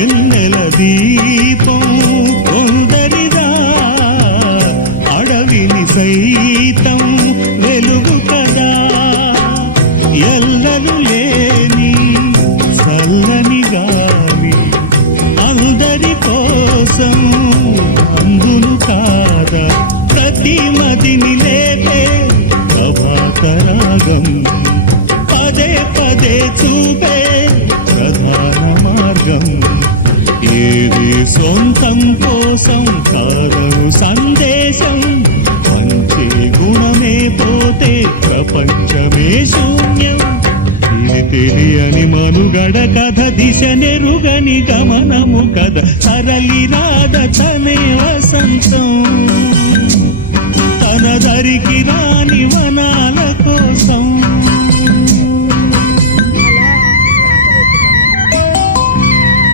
వెన్నెల దీపం కొందరిదా, అడవిని సైతం వెలుగు కదా. ఎల్లలు లేని చల్లని గాలి అందరి కోసం అందును కాదా. ప్రతి మదిని లేపే ప్రభాతరాగం పదే పదే చూపే ప్రధాన మార్గం. ఏది సొంతం కోసం కాదను సందేశం, మంచి గుణమే పోతే ప్రపంచమే శూన్యం. ఇది తెలియని మనుగడ కథ, దిశ నెరుగని గమనము కథ, సరళి రాధ తనే వసంతం. తన దరికి రాని వనాల కోసం